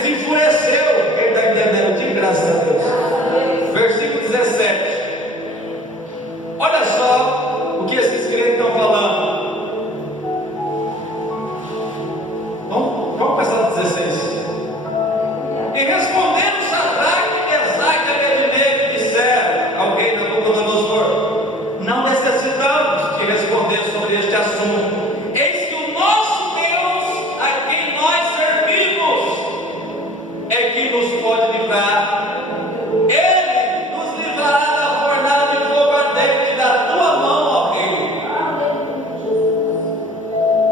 se enfureceu. Quem está entendendo? Diga graças a Deus. Versículo 17. Olha só o que esses crentes estão falando. Vamos começar no 16. E respondendo Sadraque, Mesaque e Abednego, disseram ao rei Nabucodonosor: não necessitamos de responder sobre este assunto. Eis que o nosso Deus, a quem nós servimos, é que nos pode livrar. Ele nos livrará da fornalha de fogo ardente da tua mão, ó rei.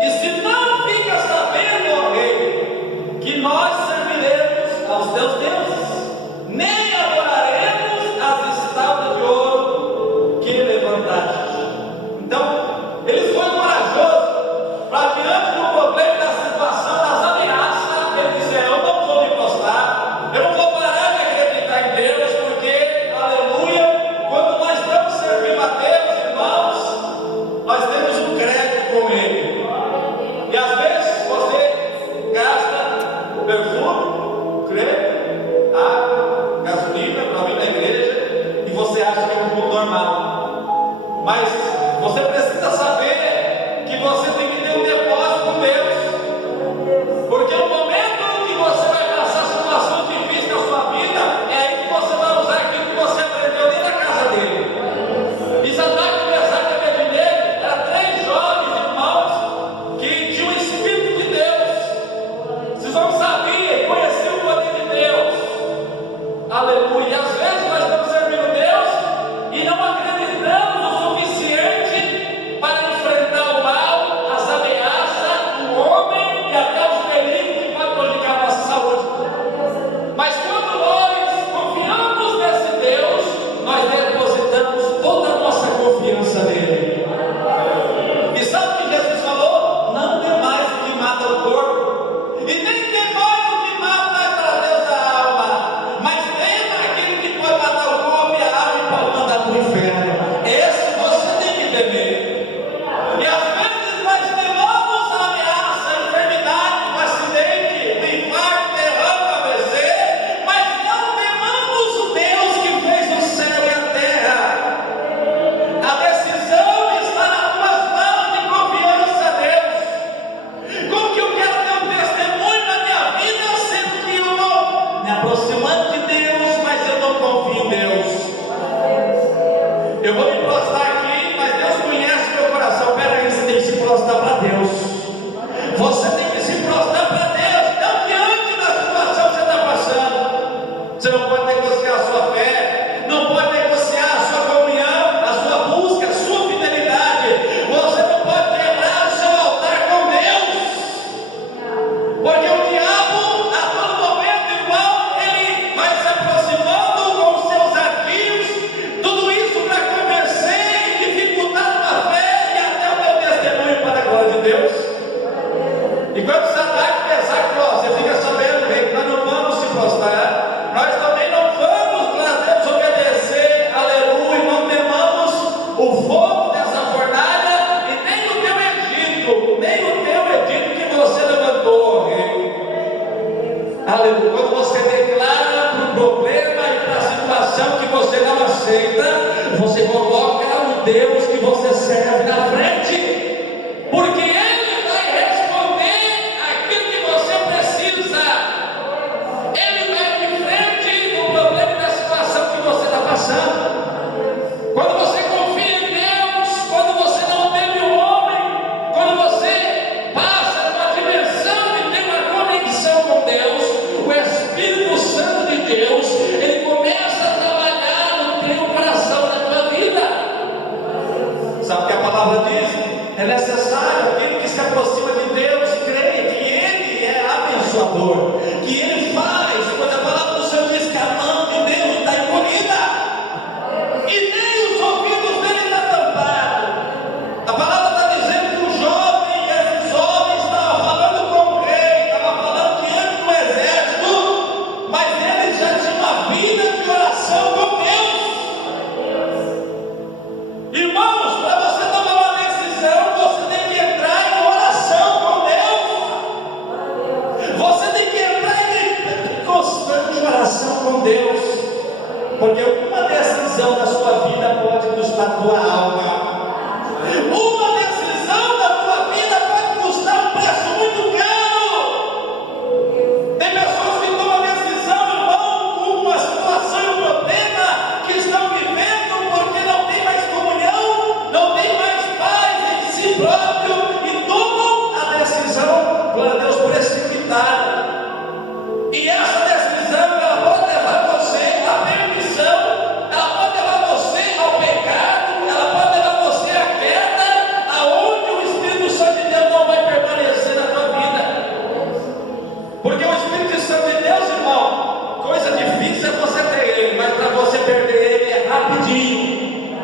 E se não fica sabendo, ó rei, que nós serviremos aos teus deuses, nem adoraremos as estátuas de ouro que levantaste. Então, eles foram corajosos para, diante do problema e da situação, das ameaças, eles disseram: eu não vou me prostrar, eu não vou parar de acreditar em Deus, porque, aleluia, quando nós estamos servindo a Deus, irmãos, nós temos um crédito com Ele. E às vezes você gasta perfume, creme, água, gasolina para vir na igreja e você acha que é um culto normal. Mas você precisa saber que você tem que ter um depósito com Deus, porque no momento que você vai passar situações difíceis na sua vida, é aí que você vai usar aquilo que você aprendeu dentro da casa dele. E Sadraque, Mesaque e Abednego eram 3 jovens irmãos que tinham o Espírito de Deus. Vocês vão saber, conhecer o poder de Deus. Aleluia. E às vezes nós estamos servindo Deus e não acreditamos o suficiente para enfrentar o mal, as ameaças, o homem e até os perigos que podem prejudicar a nossa saúde. Mas quando nós confiamos nesse Deus, nós depositamos toda a nossa confiança nele. E sabe o que Jesus falou? Não tem mais o que mata o corpo, e nem tem mais o que mata para Deus a alma, mas tem aquele que pode matar o corpo e a alma e pode mandar para o inferno. Esse você tem que temer. E às vezes nós tememos a ameaça, a enfermidade, o acidente, o infarto, derrame, AVC, mas não temamos o Deus que fez o céu e a terra. A decisão está nas tuas mãos de confiança a Deus. Como que eu quero ter um testemunho na minha vida, sendo que eu vou me aproximando de Deus, mas eu não confio em Deus? Eu vou me prostrar aqui, mas Deus conhece meu coração. Pera aí, você tem que se prostrar para Deus. Você tem que se prostrar para Deus, não diante da situação que você está passando. Você não pode negociar a sua fé, não pode negociar a sua comunhão, a sua busca, a sua fidelidade. Você não pode quebrar o seu altar com Deus, porque o diabo, a todo momento, irmão, ele vai se aproximando com os seus arquivos, tudo isso para convencer e dificultar a fé e até o meu testemunho para a glória de Deus. E quando Sadraque, Mesaque falou: você fica sabendo, rei, que nós não vamos se prostrar, nós também não vamos, glória a Deus, obedecer, aleluia, não temamos o fogo dessa fornalha e nem o teu edito que você levantou, rei. Aleluia. Quando você declara para o problema e para a situação que você não aceita, você coloca o Deus que você serve na frente, porque Ele vai responder aquilo que você precisa. Ele vai de frente no problema e na situação que você está passando. Quando você confia em Deus, quando você não teme o homem, quando você passa para a dimensão de ter uma conexão com Deus, o Espírito Santo de Deus, ele começa a trabalhar no teu coração, na tua vida. Sabe o que a palavra diz? É necessário aquele que se aproxima de Deus creia que Ele é abençoador, que Ele faz, quando a palavra do Senhor diz que a mão de Deus está encolhida e nem os ouvidos dele estão tampados. A palavra está dizendo que o jovem, esse jovem estava falando com o rei, estava falando diante do exército, mas ele já tinha uma vida de oração com Deus. Irmãos, para você tomar uma decisão, você tem que entrar em oração com Deus. Você tem que entrar em com Deus, porque uma decisão da sua vida pode custar a tua alma. Uma decisão da tua vida pode custar um preço muito caro. Tem pessoas que tomam decisão, irmão, com uma situação e um problema que estão vivendo porque não tem mais comunhão, não tem mais paz em si próprio e tomam a decisão, glória a Deus, precipitada. E essa decisão, ela pode levar você à perdição, ela pode levar você ao pecado, ela pode levar você à queda, aonde o Espírito Santo de Deus não vai permanecer na tua vida. Porque o Espírito Santo de Deus, irmão, coisa difícil é você ter ele, mas para você perder ele é rapidinho.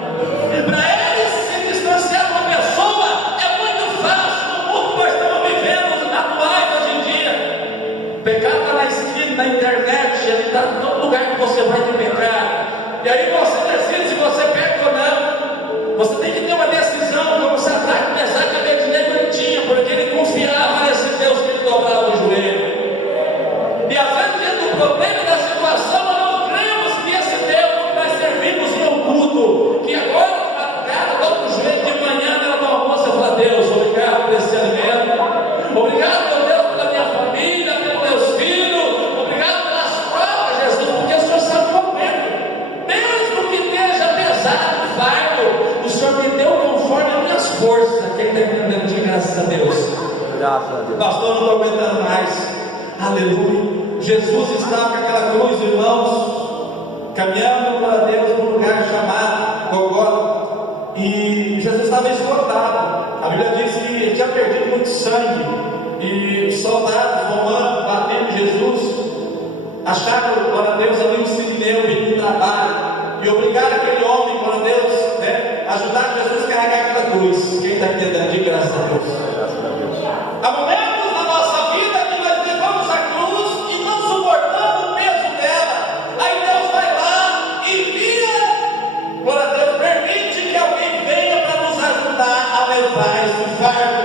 Para ele se distanciar de uma pessoa é muito fácil, no mundo que nós estamos vivendo, atuais hoje em dia. O pecado está na esquina, na internet, ele está em todo lugar que você vai ter pecado. E aí você decide se você peca ou não. Você tem que ter uma decisão, como Sadraque, Mesaque e Abednego tinha, porque ele confiava nesse Deus que ele dobrava o joelho. E às vezes, diante do problema e da situação, nós não cremos que esse Deus que nós servimos no culto, que agora, de madrugada, dobra o joelho de manhã, na hora do almoço, eu falo: Deus, obrigado por esse alimento. Obrigado, meu Deus, pela minha família, pelos meus filhos. Obrigado pelas provas, Jesus, porque o Senhor sabe o que eu perco. Mesmo que esteja pesado o fardo, o Senhor me deu conforme as minhas forças. Quem está entendendo de graças a Deus? Graças a Deus. Pastor, não estou aguentando mais. Aleluia. Jesus estava com aquela cruz, irmãos, caminhando para Deus num lugar chamado Golgota. E Jesus estava esgotado. A Bíblia diz que ele tinha perdido muito sangue. E os soldados romanos batendo em Jesus, acharam, glória a Deus, ali um sirineu vindo do trabalho. E obrigaram aquele homem, glória a Deus, né, a ajudar Jesus a carregar aquela cruz. Quem está entendendo de graças a Deus? Graças a Deus. Há momentos na nossa vida que nós levamos a cruz e não suportamos o peso dela. Aí Deus vai lá e envia, glória a Deus, permite que alguém venha para nos ajudar a levar esse fardo.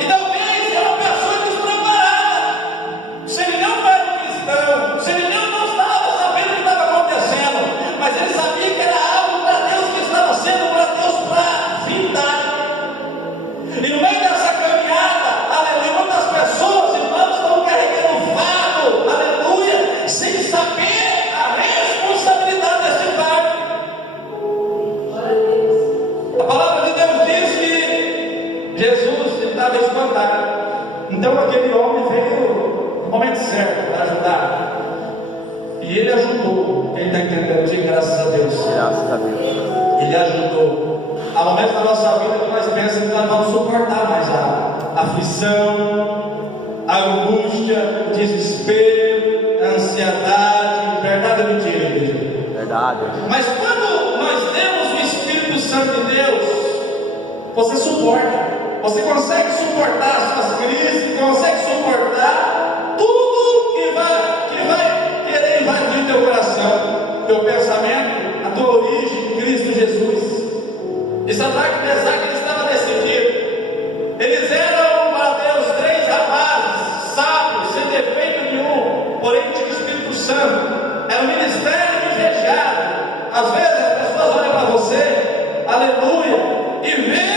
E talvez é uma pessoa despreparada. O seminão não era um cristão, o seminão não estava sabendo o que estava acontecendo, mas ele sabia que era algo para Deus que estava sendo para Deus para vida. E no meio dessa caminhada, aleluia, muitas pessoas, irmãos, estão carregando fardo, aleluia, sem saber a responsabilidade desse fardo. A palavra de Deus diz que Jesus estava espantado. Então aquele homem veio no momento certo para ajudar. E ele ajudou. Quem está entendendo? Diga graças a Deus. Graças a Deus. Ele ajudou. Há momentos da nossa vida que nós pensamos que nós vamos suportar mais a aflição, a angústia, o desespero, a ansiedade. Verdade ou mentira, igreja? Verdade. Mas quando nós temos o Espírito Santo de Deus, você suporta. Você consegue suportar as suas crises, consegue suportar tudo que vai querer invadir teu coração, teu pensamento, a tua origem, Cristo Jesus. E Sadraque e Mesaque, ele estava decidido. Eles eram, para Deus, 3 rapazes, sábios, sem defeito nenhum, porém tinha o Espírito Santo. Era um ministério invejado. Às vezes as pessoas olham para você, aleluia, e vê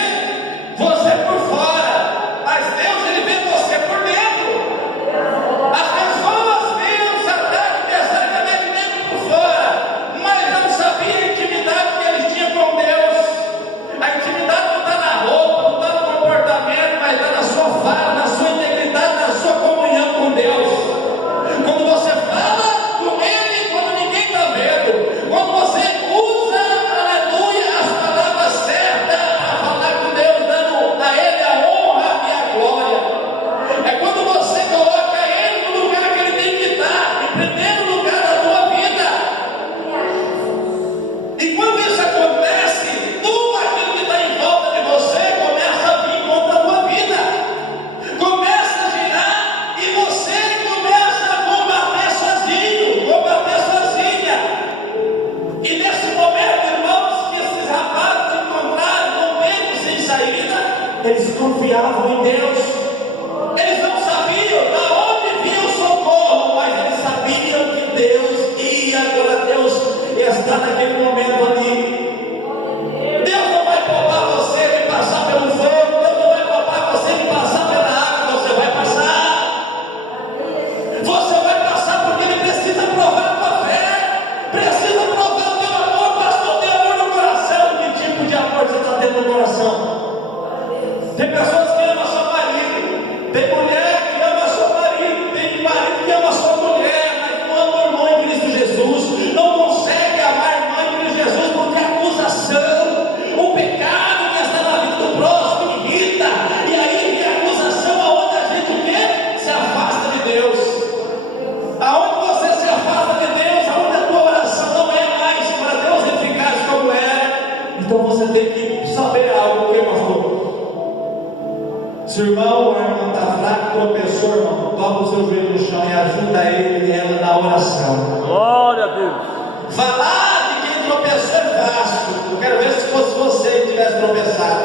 você por fora, mas Deus, ele vê você por dentro. As pessoas viam Sadraque e Mesaque e Abednego por fora, mas não sabiam a intimidade que eles tinham com Deus. A intimidade não está na roupa, não está no comportamento, mas está na sua fala, na sua integridade, na sua comunhão com Deus. Quando você fala com Ele, quando ninguém está vendo, quando você usa, aleluia, as palavras certas para falar com Deus, dando a Ele a honra ajuda ele, ela na oração. Glória a Deus. Falar de quem tropeçou é fácil. Eu quero ver se fosse você que tivesse tropeçado,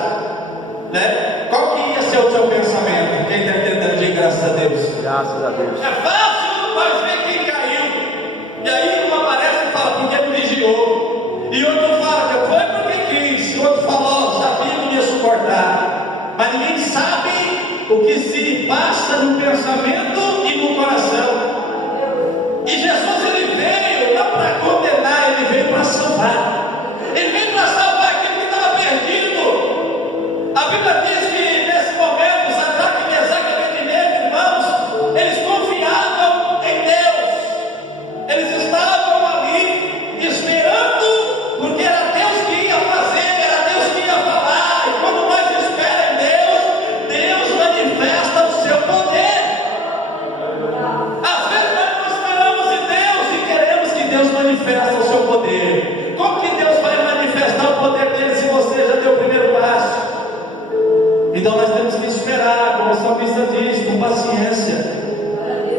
né? Qual que ia ser o seu pensamento? Quem está entendendo de graças a Deus? Graças a Deus. É fácil, mas ver quem caiu. E aí um aparece e fala, porque me vigiou. E outro fala que foi porque quis. E outro fala, ó, sabia que não ia suportar. Mas ninguém sabe o que se passa no pensamento e no coração. E Jesus, ele veio não para condenar, ele veio para salvar. Ele veio para salvar aquele que estava perdido. A Bíblia diz que nesse momento, Sadraque, Mesaque e Abednego, irmãos, eles confiavam em Deus. Eles estavam ali esperando, porque era Deus que ia fazer, era Deus que ia falar. E quando nós esperamos em Deus, Deus manifesta o seu poder. Às vezes nós não esperamos em Deus e queremos que Deus manifeste o seu poder. Como que Deus vai manifestar o poder dele se você já deu o primeiro passo? Então nós temos que esperar, como o salmista diz, com paciência.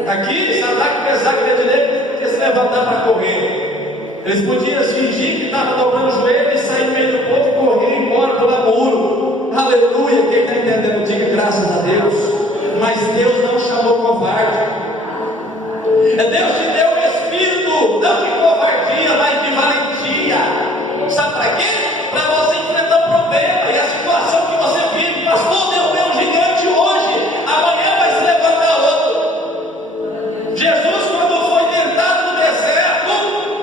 Aqui, Sadraque, Mesaque e Abednego podiam se levantar para correr. Eles podiam fingir que estavam dobrando o joelho e sair no meio do povo e correr embora pular muro. Aleluia, quem está entendendo, diga graças a Deus. Mas Deus não chamou covarde. Deus te deu um espírito, não de covardia, mas de valentia. Sabe para quê? Para você enfrentar o problema e a situação que você vive. Pastor, derrubei um gigante hoje, amanhã vai se levantar outro. Jesus, quando foi tentado no deserto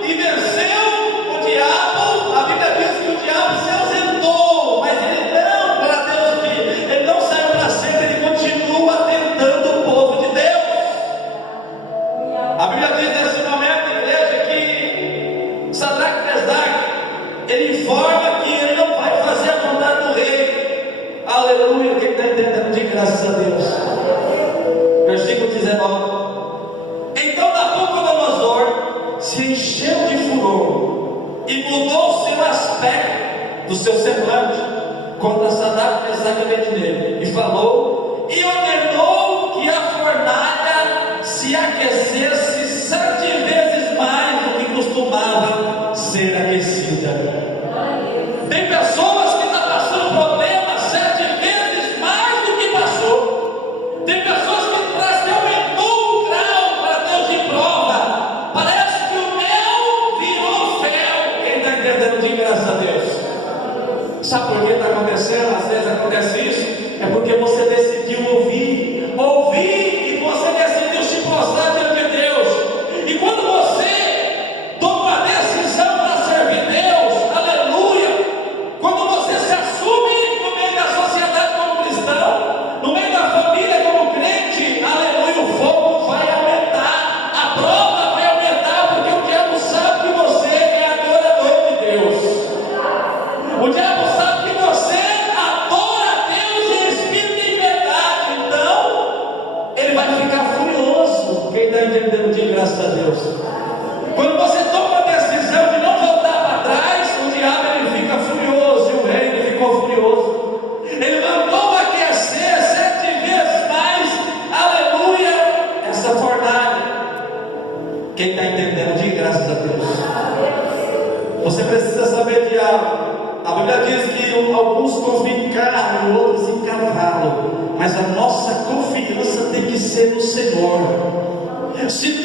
e venceu o diabo, a Bíblia diz que o diabo se ausentou, mas ele não, para Deus, ele não saiu para sempre, ele continua tentando o povo de Deus. A Bíblia diz nesse momento, igreja, que Sadraque, Mesaque, ele informa que ele não vai fazer a vontade do rei. Aleluia, quem está entendendo, diga graças a Deus. Versículo 19. Então Nabucodonosor se encheu de furor e mudou o seu aspecto, do seu semblante, contra Sadraque, Mesaque e Abednego, e falou, e ordenou que a fornalha se aquecesse 7 vezes mais do que costumava ser aquecida. Tem pessoas que estão passando problemas 7 vezes mais do que passou. Tem pessoas que trazem aumentou o grau para Deus de prova. Parece que o mel virou fel. Quem está entendendo, diga graças a Deus. Sabe por que está acontecendo? Às vezes acontece isso. É porque você decidiu ouvir. E você decidiu se prostrar diante de Deus. E quando você toma uma decisão para servir Deus, aleluia, quando você se assume no meio da sociedade como cristão, no meio da família como crente, aleluia, o fogo vai aumentar, a prova vai aumentar, porque o diabo sabe que você é adorador de Deus. O diabo sabe que você adora a Deus em espírito e verdade. Então ele vai ficar furioso. Quem está entendendo, de graças a Deus. Quando você toma a decisão de não voltar para trás, o diabo ele fica furioso. E o rei ele ficou furioso. Ele mandou aquecer 7 vezes mais, aleluia, essa fornalha. Quem está entendendo, de graças a Deus. Você precisa saber de algo. A Bíblia diz que alguns confiam em carro e outros em cavalo, mas a nossa confiança tem que ser no Senhor. Se